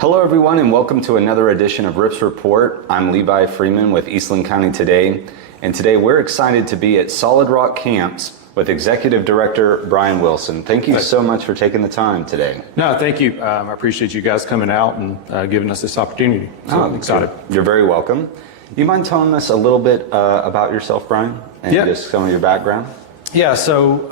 Hello everyone and welcome to another edition of Rips Report. I'm Levi Freeman with Eastland County Today, and today we're excited to be at Solid Rock Camps with Executive Director Bryan Wilson. Thank you so much for taking the time today. No, thank you. I appreciate you guys coming out and giving us this opportunity. So I'm excited. You're very welcome. Do you mind telling us a little bit about yourself, Bryan, and just some of your background? Yeah, so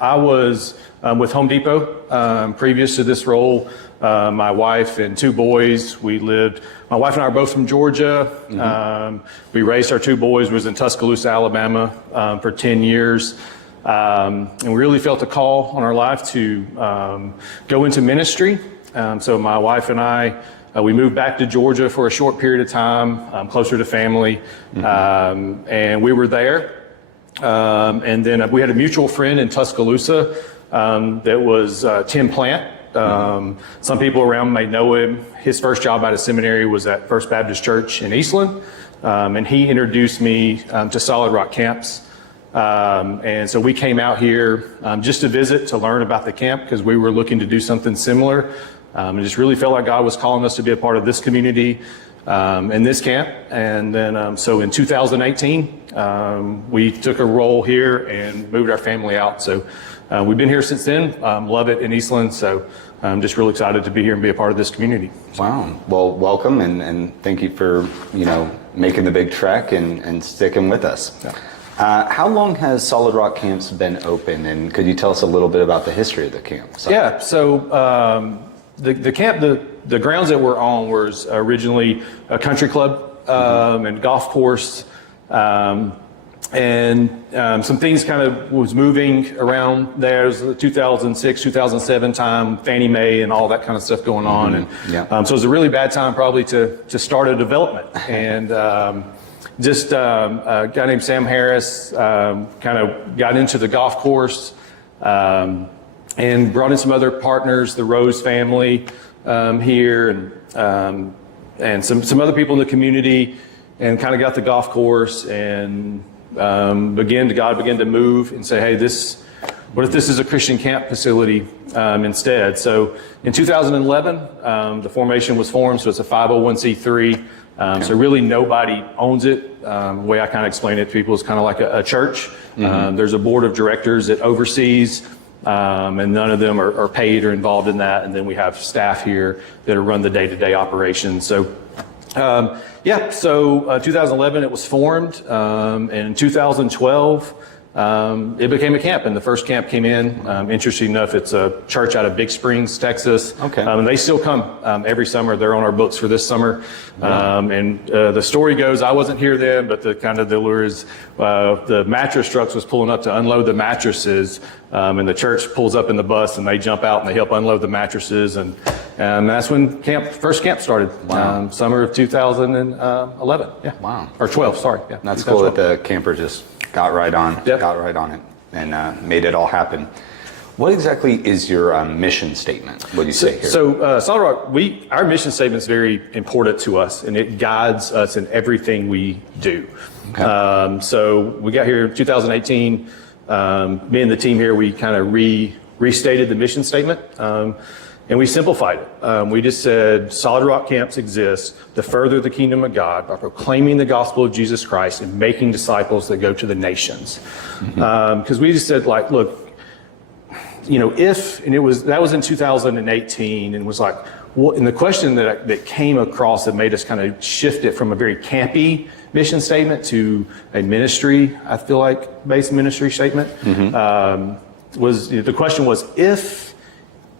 I was with Home Depot previous to this role. My wife and two boys, my wife and I are both from Georgia. We raised our two boys, was in Tuscaloosa, Alabama for 10 years. And we really felt a call on our life to go into ministry. So my wife and I, we moved back to Georgia for a short period of time, closer to family. And we were there. And then we had a mutual friend in Tuscaloosa that was Tim Plant. Some people around may know him. His first job out of seminary was at First Baptist Church in Eastland. And he introduced me to Solid Rock Camps. And so we came out here just to visit, to learn about the camp, because we were looking to do something similar. And just really felt like God was calling us to be a part of this community in this camp. And then so in 2018, we took a role here and moved our family out. So we've been here since then. Love it in Eastland. So I'm just really excited to be here and be a part of this community. Wow. Well, welcome and thank you for, making the big trek and sticking with us. Yeah. How long has Solid Rock Camps been open, and could you tell us a little bit about the history of the camp? Yeah, so the camp, the grounds that we're on was originally a country club and golf course, and some things kind of was moving around there. It was the 2006, 2007 time, Fannie Mae and all that kind of stuff going on, and so it was a really bad time probably to start a development. And a guy named Sam Harris kind of got into the golf course and brought in some other partners, the Rose family here, and some other people in the community, and kind of got the golf course, and God began to move and say, hey, what if this is a Christian camp facility instead? So in 2011, the formation was formed, so it's a 501c3. So really nobody owns it. The way I kind of explain it to people is kind of like a church. There's a board of directors that oversees, and none of them are paid or involved in that. And then we have staff here that run the day-to-day operations. So 2011 it was formed, and in 2012 it became a camp, and the first camp came in. Interesting enough, it's a church out of Big Springs, Texas. And they still come every summer. They're on our books for this summer. And the story goes, I wasn't here then, but the lure is the mattress trucks was pulling up to unload the mattresses, and the church pulls up in the bus, and they jump out and they help unload the mattresses, and that's when first camp started. Summer of 2011. Or 12. Sorry. Yeah. That's cool that the camper just got right on it and made it all happen. What exactly is your mission statement? What do you say here? So Solid Rock, our mission statement is very important to us, and it guides us in everything we do. So we got here in 2018. Me and the team here, we kind of restated the mission statement. And we simplified it. We just said Solid Rock Camps exist to further the kingdom of God by proclaiming the gospel of Jesus Christ and making disciples that go to the nations. Because we just said, like, look, that was in 2018, and it was like, and the question that came across that made us kind of shift it from a very campy mission statement to a ministry, I feel like, based ministry statement, the question was, if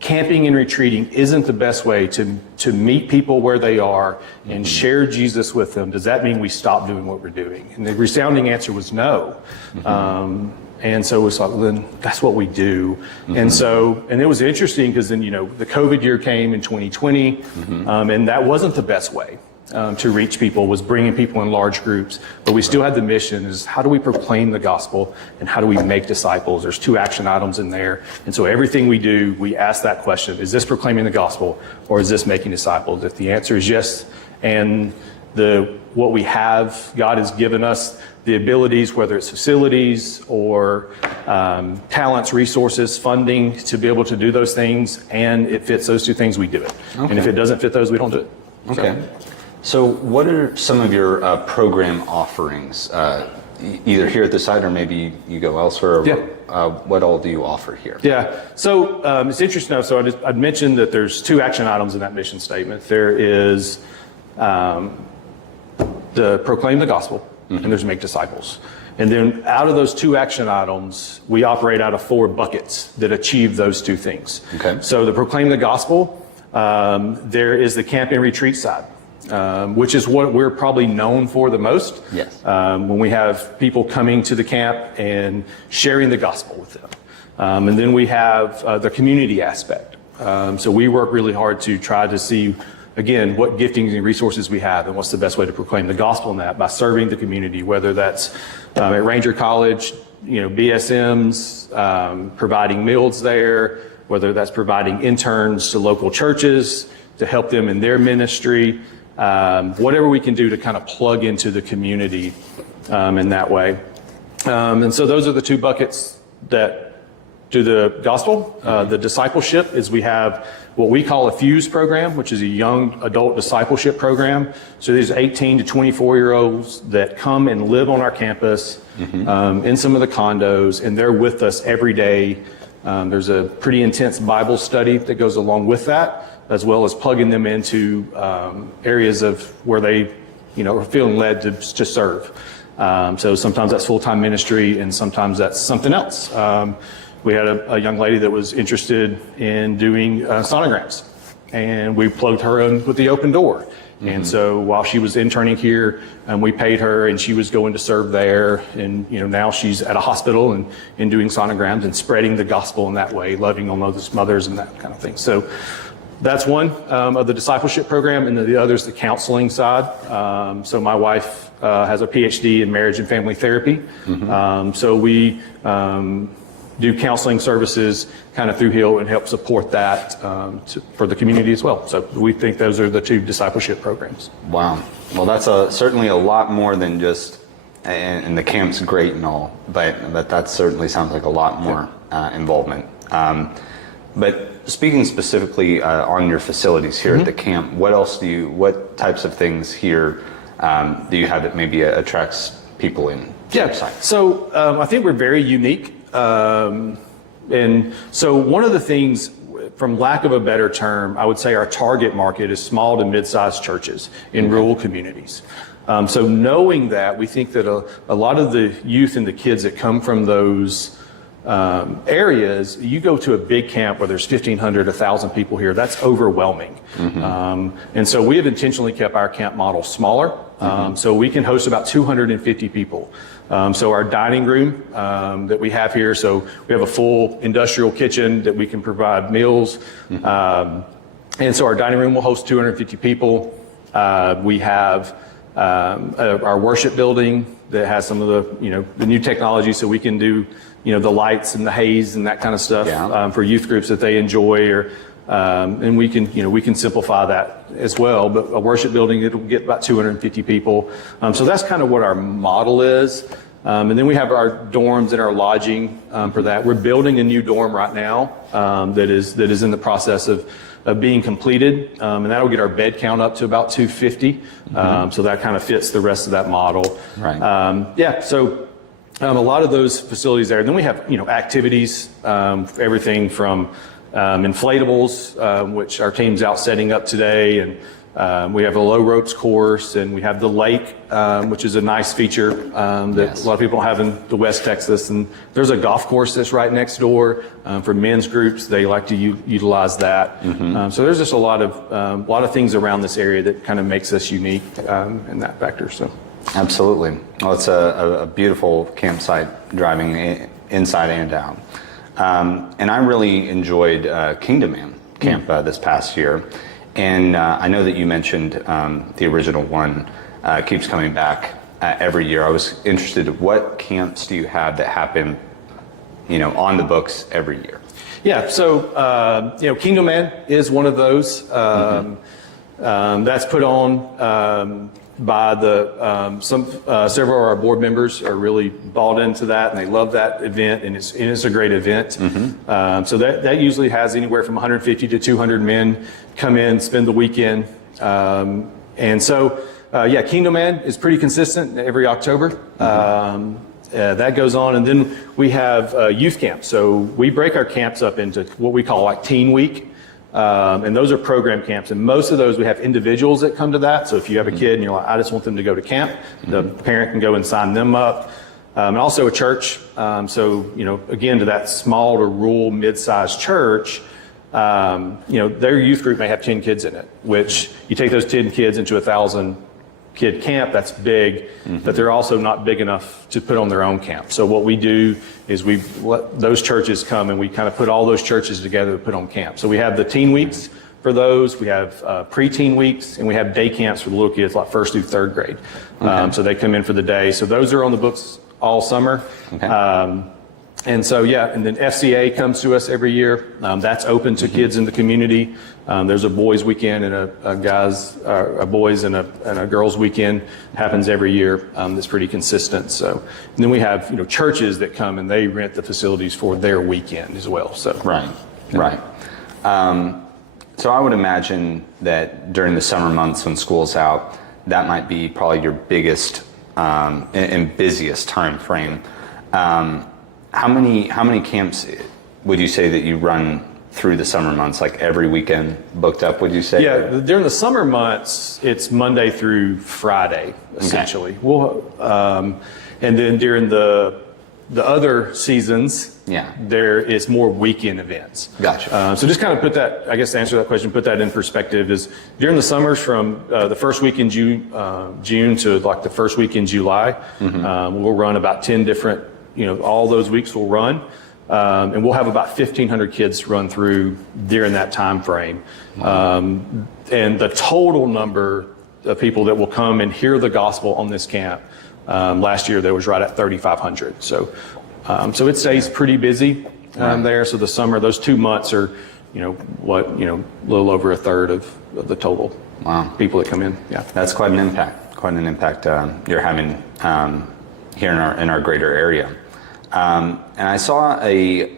camping and retreating isn't the best way to meet people where they are and share Jesus with them, does that mean we stop doing what we're doing? And the resounding answer was no. And so it was like, well, then that's what we do. And it was interesting because then, the COVID year came in 2020, and that wasn't the best way to reach people, was bringing people in large groups. But we still had the mission, is how do we proclaim the gospel and how do we make disciples? There's 2 action items in there. And so everything we do, we ask that question, is this proclaiming the gospel or is this making disciples? If the answer is yes, and what we have. God has given us the abilities, whether it's facilities or talents, resources, funding to be able to do those things, and it fits those two things, we do it. Okay. And if it doesn't fit those, we don't do it. Okay. So what are some of your program offerings, either here at the site or maybe you go elsewhere? Or Yeah. what all do you offer here? Yeah, so it's interesting. So I'd mentioned that there's 2 action items in that mission statement. There is the proclaim the gospel, and there's make disciples. And then out of those 2 action items, we operate out of 4 buckets that achieve those 2 things. Okay. So the proclaim the gospel, there is the camp and retreat side, which is what we're probably known for the most. Yes. When we have people coming to the camp and sharing the gospel with them. And then we have the community aspect. So we work really hard to try to see, again, what giftings and resources we have and what's the best way to proclaim the gospel in that by serving the community, whether that's at Ranger College, BSMs, providing meals there, whether that's providing interns to local churches to help them in their ministry, whatever we can do to kind of plug into the community in that way. And so those are the 2 buckets that do the gospel. The discipleship is we have what we call a FUSE program, which is a young adult discipleship program. So these 18 to 24-year-olds that come and live on our campus in some of the condos, and they're with us every day. There's a pretty intense Bible study that goes along with that, as well as plugging them into areas of where they, are feeling led to serve. So sometimes that's full-time ministry, and sometimes that's something else. We had a young lady that was interested in doing sonograms, and we plugged her in with the open door. And so while she was interning here, we paid her, and she was going to serve there. And now she's at a hospital and doing sonograms and spreading the gospel in that way, loving on those mothers and that kind of thing. So that's one of the discipleship program, and the other is the counseling side. So my wife has a PhD in marriage and family therapy. So we do counseling services kind of through Hill and help support that for the community as well. So we think those are the 2 discipleship programs. Wow. Well, that's certainly a lot more than just, and the camp's great and all, but that certainly sounds like a lot more involvement. But speaking specifically on your facilities here at the camp, what types of things here do you have that maybe attracts people in your site? So I think we're very unique. And so one of the things, from lack of a better term, I would say our target market is small to mid-sized churches in rural communities. So knowing that, we think that a lot of the youth and the kids that come from those areas, you go to a big camp where there's 1,500, 1,000 people here, that's overwhelming. And so we have intentionally kept our camp model smaller. So we can host about 250 people. So our dining room that we have here, so we have a full industrial kitchen that we can provide meals. And so our dining room will host 250 people. We have our worship building that has some of the new technology, so we can do the lights and the haze and that kind of stuff for youth groups that they enjoy, and we can simplify that as well. But a worship building, it'll get about 250 people. So that's kind of what our model is. And then we have our dorms and our lodging for that. We're building a new dorm right now that is in the process of being completed, and that'll get our bed count up to about 250. So that kind of fits the rest of that model. Right. So a lot of those facilities there. Then we have activities, everything from inflatables, which our team's out setting up today, and we have a low ropes course, and we have the lake, which is a nice feature that a lot of people have in the West Texas. And there's a golf course that's right next door for men's groups. They like to utilize that. So there's just a lot of things around this area that kind of makes us unique in that factor. So. Absolutely. Well, it's a beautiful campsite driving inside and out. And I really enjoyed Kingdom Man Camp this past year. And I know that you mentioned the original one keeps coming back every year. I was interested, what camps do you have that happen, on the books every year? Yeah, so, Kingdom Man is one of those. That's put on by the several of our board members are really bought into that, and they love that event, and it's a great event. So that usually has anywhere from 150 to 200 men come in, spend the weekend, and so Kingdom Man is pretty consistent every October. That goes on, and then we have youth camps. So we break our camps up into what we call like Teen Week. And those are program camps, and most of those we have individuals that come to that. So if you have a kid and you're like, I just want them to go to camp, the parent can go and sign them up. And also a church. So, again, to that small to rural mid-sized church, their youth group may have 10 kids in it, which you take those 10 kids into 1,000 kid camp, that's big, but they're also not big enough to put on their own camp. So what we do is we let those churches come, and we kind of put all those churches together to put on camp. So we have the teen weeks for those, we have preteen weeks, and we have day camps for the little kids, like 1st through 3rd grade. So they come in for the day. So those are on the books all summer. And so, and then FCA comes to us every year. That's open to kids in the community. There's a boys weekend and a boys and a girls weekend happens every year. That's pretty consistent. So, and then we have, churches that come and they rent the facilities for their weekend as well. So, right. So I would imagine that during the summer months when school's out, that might be probably your biggest and busiest time frame. How many camps would you say that you run through the summer months, like every weekend booked up, would you say? Yeah, during the summer months, it's Monday through Friday, essentially. And then during the other seasons, there is more weekend events. Gotcha. So just kind of put that, I guess to answer that question, put that in perspective is during the summers from the first week in June to like the first week in July, we'll run about 10 different, all those weeks we'll run. And we'll have about 1,500 kids run through during that time frame. And the total number of people that will come and hear the gospel on this camp, last year there was right at 3,500. So it stays pretty busy there. So the summer, those 2 months are, a little over a third of the total people that come in. Yeah, that's quite an impact. You're having here in our greater area. And I saw a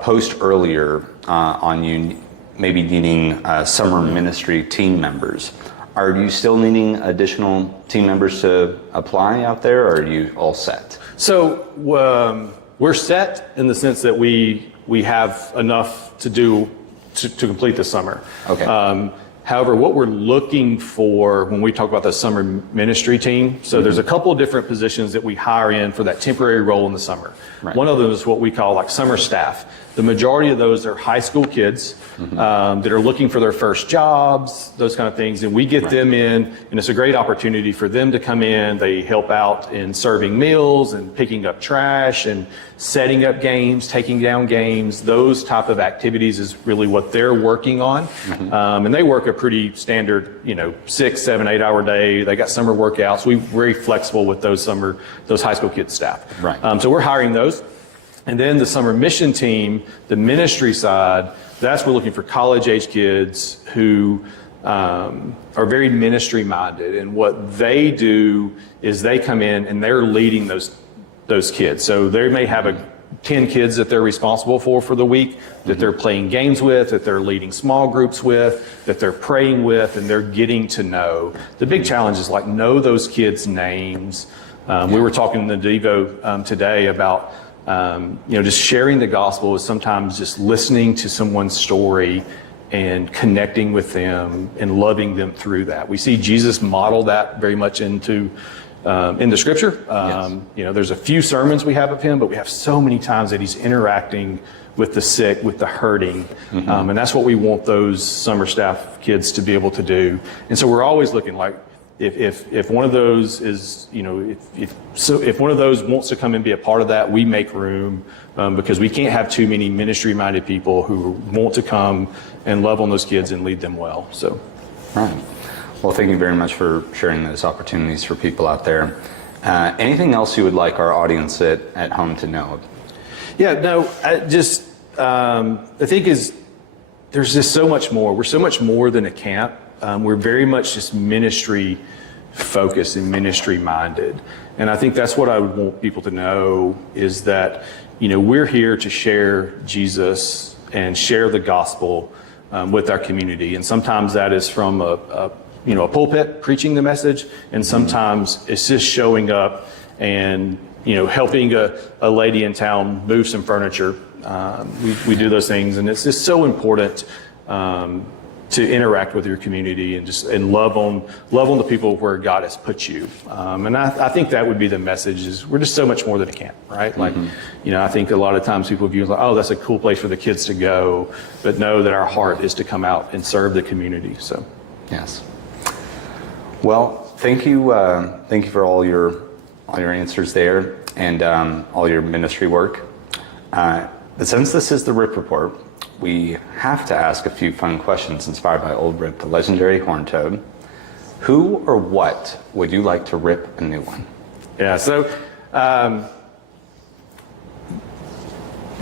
post earlier on you maybe needing summer ministry team members. Are you still needing additional team members to apply out there, or are you all set? So we're set in the sense that we have enough to do to complete the summer. Okay. However, what we're looking for when we talk about the summer ministry team, so there's a couple of different positions that we hire in for that temporary role in the summer. Right. One of them is what we call like summer staff. The majority of those are high school kids that are looking for their first jobs, those kind of things, and we get them in, and it's a great opportunity for them to come in. They help out in serving meals and picking up trash and setting up games, taking down games. Those type of activities is really what they're working on. And they work a pretty standard, 6, 7, 8 hour day. They got summer workouts. We're very flexible with those high school kids staff. Right. So we're hiring those. And then the summer mission team, the ministry side, that's we're looking for college age kids who are very ministry minded. And what they do is they come in and they're leading those kids. So they may have 10 kids that they're responsible for the week, that they're playing games with, that they're leading small groups with, that they're praying with, and they're getting to know. The big challenge is like know those kids' names. We were talking in the Devo today about just sharing the gospel is sometimes just listening to someone's story and connecting with them and loving them through that. We see Jesus model that very much into Scripture. There's a few sermons we have of him, but we have so many times that he's interacting with the sick, with the hurting. And that's what we want those summer staff kids to be able to do. And so we're always looking like, if one of those is, if one of those wants to come and be a part of that, we make room because we can't have too many ministry-minded people who want to come and love on those kids and lead them well. So, right. Well, thank you very much for sharing those opportunities for people out there. Anything else you would like our audience at home to know? Yeah, no, I think there's just so much more. We're so much more than a camp. We're very much just ministry focused and ministry minded. And I think that's what I would want people to know is that, we're here to share Jesus and share the gospel with our community. And sometimes that is from a pulpit preaching the message. And sometimes it's just showing up and, helping a lady in town move some furniture. We do those things, and it's just so important to interact with your community and love on the people where God has put you. And I think that would be the message is we're just so much more than a camp, right? Like, I think a lot of times people view it like, oh, that's a cool place for the kids to go, but know that our heart is to come out and serve the community. So, yes. Well, thank you for all your answers there and all your ministry work. But since this is the RIP report, we have to ask a few fun questions inspired by old Rip, the legendary horn toad. Who or what would you like to rip a new one? Yeah, so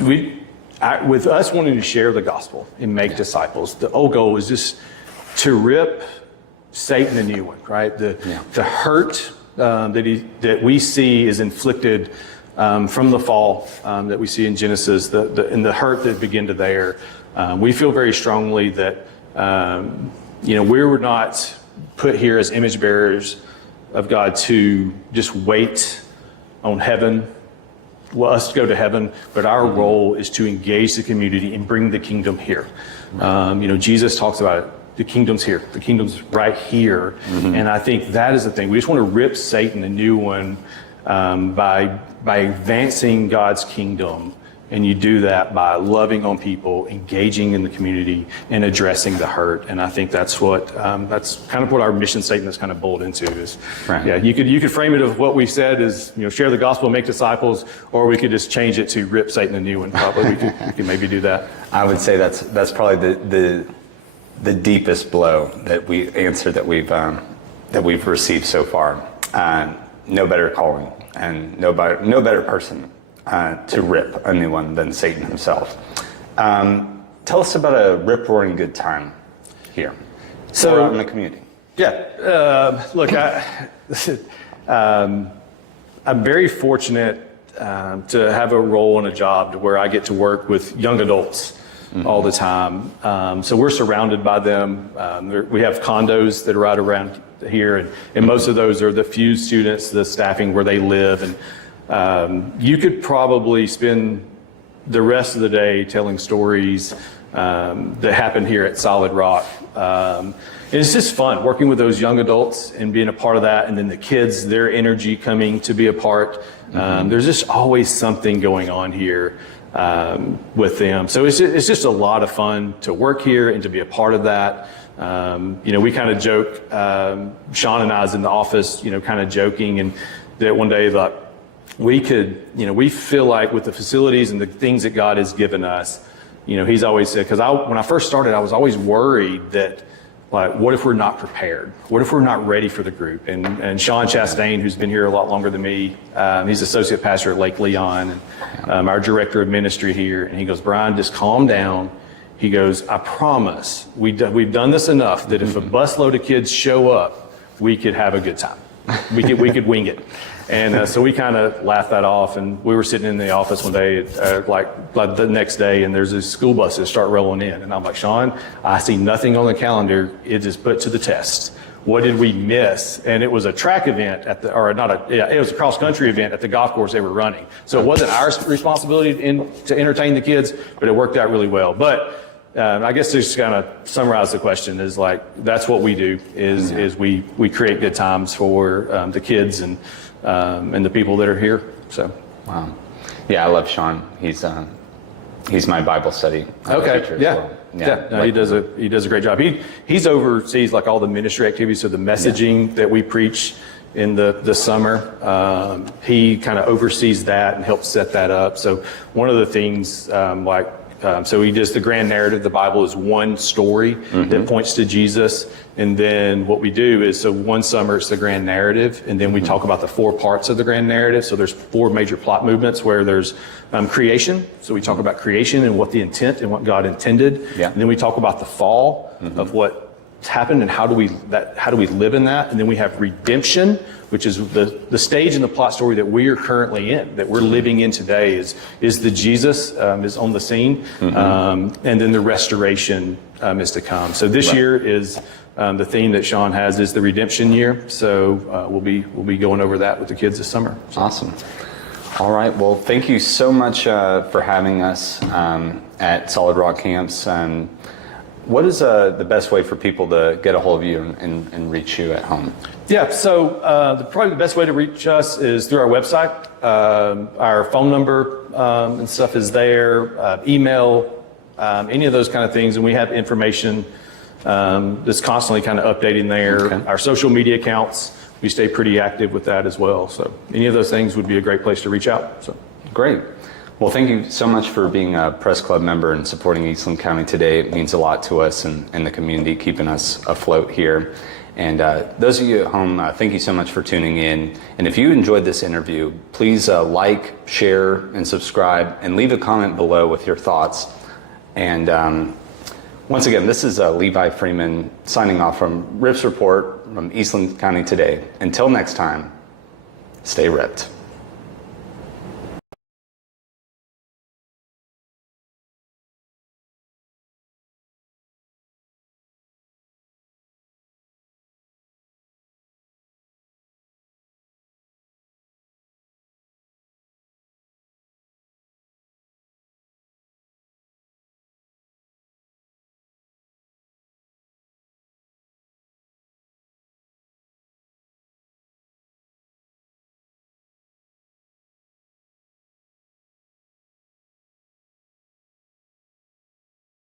with us wanting to share the gospel and make disciples, the old goal is just to rip Satan a new one, right? The hurt that we see is inflicted from the fall that we see in Genesis, and the hurt that began to there. We feel very strongly that we were not put here as image bearers of God to just wait on heaven, us to go to heaven, but our role is to engage the community and bring the kingdom here. Jesus talks about it. The kingdom's here. The kingdom's right here. And I think that is the thing. We just want to rip Satan a new one by advancing God's kingdom. And you do that by loving on people, engaging in the community, and addressing the hurt. And I think that's that's kind of what our mission statement is kind of boiled into. Is right. Yeah, you could frame it of what we said is share the gospel, make disciples, or we could just change it to rip Satan a new one. Probably we could maybe do that. I would say that's probably the deepest blow that we've received so far. No better calling and no better person to rip a new one than Satan himself. Tell us about a rip-roaring good time here, or out in the community. Yeah, look, I'm very fortunate to have a role and a job to where I get to work with young adults all the time. So we're surrounded by them. We have condos that are right around here, and most of those are the few students, the staffing where they live. And you could probably spend the rest of the day telling stories that happen here at Solid Rock. And it's just fun working with those young adults and being a part of that. And then the kids, their energy coming to be a part. There's just always something going on here with them. So it's just a lot of fun to work here and to be a part of that. We kind of joke, Sean and I was in the office, kind of joking, and that one day like we feel like with the facilities and the things that God has given us, he's always said, because when I first started, I was always worried that, like, what if we're not prepared? What if we're not ready for the group? And Sean Chastain, who's been here a lot longer than me, he's associate pastor at Lake Leon, and our director of ministry here. And he goes, Bryan, just calm down. He goes, I promise we've done this enough that if a busload of kids show up, we could have a good time. We could wing it. And so we kind of laughed that off, and we were sitting in the office one day, like the next day, and there's these school buses start rolling in, and I'm like, Sean, I see nothing on the calendar. It is put to the test. What did we miss? And it was a track event it was a cross country event at the golf course they were running. So it wasn't our responsibility to entertain the kids, but it worked out really well. But I guess to just kind of summarize the question is like, that's what we do is we create good times for the kids and the people that are here. So, wow. Yeah, I love Sean. He's my Bible study teacher as well. No, he does a great job. He's oversees like all the ministry activities, so the messaging that we preach in the summer. He kind of oversees that and helps set that up. So one of the things so he does the grand narrative. The Bible is one story that points to Jesus. And then what we do is, so one summer it's the grand narrative, and then we talk about the 4 parts of the grand narrative. So there's 4 major plot movements where there's creation. So we talk about creation and what the intent and what God intended. Yeah. And then we talk about the fall of what happened and how do we live in that? And then we have redemption, which is the stage in the plot story that we are currently in, that we're living in today is the Jesus is on the scene, and then the restoration is to come. So this year is the theme that Sean has is the redemption year. So we'll be going over that with the kids this summer. So. Awesome. All right. Well, thank you so much for having us at Solid Rock Camps. What is the best way for people to get a hold of you and reach you at home? Yeah, so probably the best way to reach us is through our website. Our phone number and stuff is there, email, any of those kind of things. And we have information that's constantly kind of updating there. Okay. Our social media accounts, we stay pretty active with that as well. So any of those things would be a great place to reach out. So great. Well, thank you so much for being a Press Club member and supporting Eastland County today. It means a lot to us and the community, keeping us afloat here. And those of you at home, thank you so much for tuning in. And if you enjoyed this interview, please like, share, and subscribe, and leave a comment below with your thoughts. And once again, this is Levi Freeman signing off from Rips Report from Eastland County Today. Until next time, stay ripped.